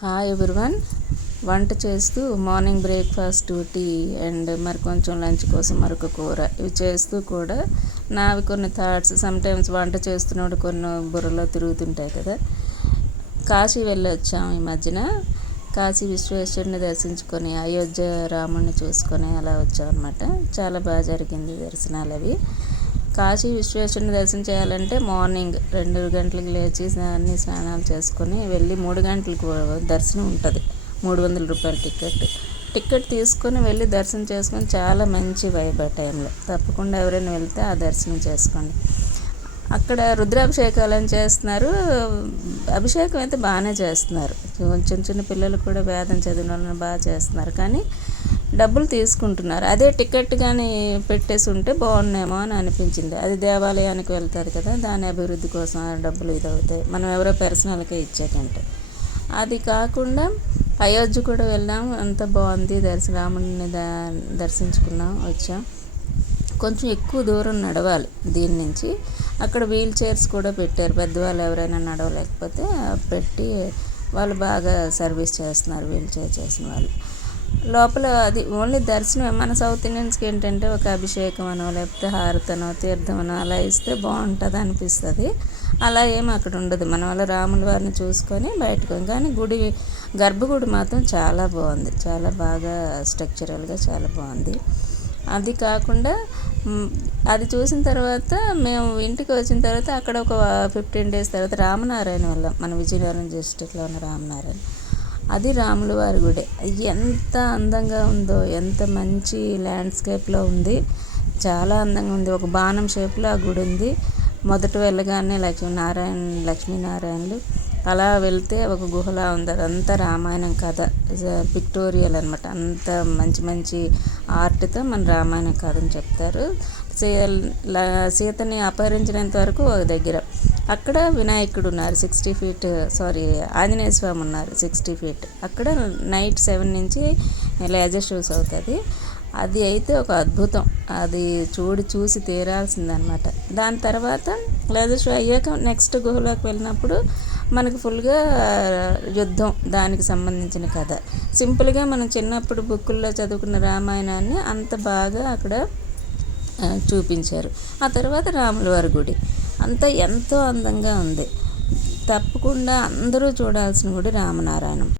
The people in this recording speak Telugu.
Hi everyone. వంట చేస్తూ మార్నింగ్ బ్రేక్ఫాస్ట్, టీ అండ్ మరి కొంచెం లంచ్ కోసం మరొక కూర ఇవి చేస్తూ కూడా నావి కొన్ని థాట్స్ సమ్టైమ్స్ వంట చేస్తున్నప్పుడు కొన్ని బుర్రలో తిరుగుతుంటాయి కదా. కాశీ వెళ్ళి వచ్చాము ఈ మధ్యన. కాశీ విశ్వేశ్వరుని దర్శించుకొని అయోధ్య రాముడిని చూసుకొని అలా వచ్చామన్నమాట. చాలా బాగా జరిగింది దర్శనాలు అవి. కాశీ విశ్వేశ్వరుని దర్శనం చేయాలంటే మార్నింగ్ 2 గంటలకు లేచి అన్ని స్నానాలు చేసుకొని వెళ్ళి 3 గంటలకు దర్శనం ఉంటుంది. 300 రూపాయల టికెట్ తీసుకొని వెళ్ళి దర్శనం చేసుకొని చాలా మంచి వైబ్ ఆ టైంలో. తప్పకుండా ఎవరైనా వెళ్తే ఆ దర్శనం చేసుకోండి. అక్కడ రుద్రాభిషేకాలను చేస్తున్నారు. అభిషేకం అయితే బాగానే చేస్తున్నారు. చిన్న చిన్న పిల్లలు కూడా వేదం చదివిన వాళ్ళని బాగా చేస్తున్నారు. కానీ డబ్బులు తీసుకుంటున్నారు. అదే టికెట్ కానీ పెట్టేసి ఉంటే బాగున్నాయేమో అని అనిపించింది. అది దేవాలయానికి వెళ్తారు కదా, దాని అభివృద్ధి కోసం ఆ డబ్బులు ఇదవుతాయి, మనం ఎవరో పర్సనల్గా ఇచ్చేకంటే. అది కాకుండా అయోధ్య కూడా వెళ్ళాము. అంత బాగుంది. రాముడిని దర్శించుకున్నాం, వచ్చాం. కొంచెం ఎక్కువ దూరం నడవాలి దీని నుంచి. అక్కడ వీల్ చైర్స్ కూడా పెట్టారు. పెద్దవాళ్ళు ఎవరైనా నడవలేకపోతే పెట్టి వాళ్ళు బాగా సర్వీస్ చేస్తున్నారు, వీల్ చైర్ చేసిన వాళ్ళు. లోపల అది ఓన్లీ దర్శనం. మన సౌత్ ఇండియన్స్కి ఏంటంటే ఒక అభిషేకం అనో లేకపోతే హారతనో తీర్థమనో అలా ఇస్తే బాగుంటుంది అనిపిస్తుంది. అలా ఏమి అక్కడ ఉండదు. మన వల్ల రాముల వారిని చూసుకొని బయటకు. కానీ గర్భగుడి మాత్రం చాలా బాగుంది. చాలా బాగా స్ట్రక్చరల్గా చాలా బాగుంది. అది కాకుండా అది చూసిన తర్వాత మేము ఇంటికి వచ్చిన తర్వాత అక్కడ ఒక 15 days తర్వాత రామనారాయణ వెళ్ళాం. మన విజయనగరం డిస్ట్రిక్ట్లో ఉన్న రామనారాయణ. అది రాముల వారి గుడి. ఎంత అందంగా ఉందో, ఎంత మంచి ల్యాండ్స్కేప్లో ఉంది. చాలా అందంగా ఉంది. ఒక బాణం షేప్లో ఆ గుడి ఉంది. మొదట వెళ్ళగానే లక్ష్మీనారాయణలు అలా వెళ్తే ఒక గుహలా ఉంది. అదంతా రామాయణం కథ, పిక్టోరియల్ అనమాట. అంత మంచి మంచి ఆర్ట్తో మన రామాయణం కథని చెప్తారు. సీతని అపహరించినంత వరకు ఒక దగ్గర. అక్కడ వినాయకుడు ఉన్నారు 60 feet, ఆంజనేయ స్వామి ఉన్నారు 60 feet. అక్కడ నైట్ 7 నుంచి లేజర్ షోస్ అవుతుంది. అది అయితే ఒక అద్భుతం. అది చూసి తీరాల్సిందనమాట. దాని తర్వాత లేజర్ షో అయ్యాక నెక్స్ట్ గుహలోకి వెళ్ళినప్పుడు మనకు ఫుల్గా యుద్ధం, దానికి సంబంధించిన కథ. సింపుల్గా మనం చిన్నప్పుడు బుక్కుల్లో చదువుకున్న రామాయణాన్ని అంత బాగా అక్కడ చూపించారు. ఆ తర్వాత రాముల వారి గుడి అంతా ఎంతో అందంగా ఉంది. తప్పకుండా అందరూ చూడాల్సిన గుడి రామనారాయణం.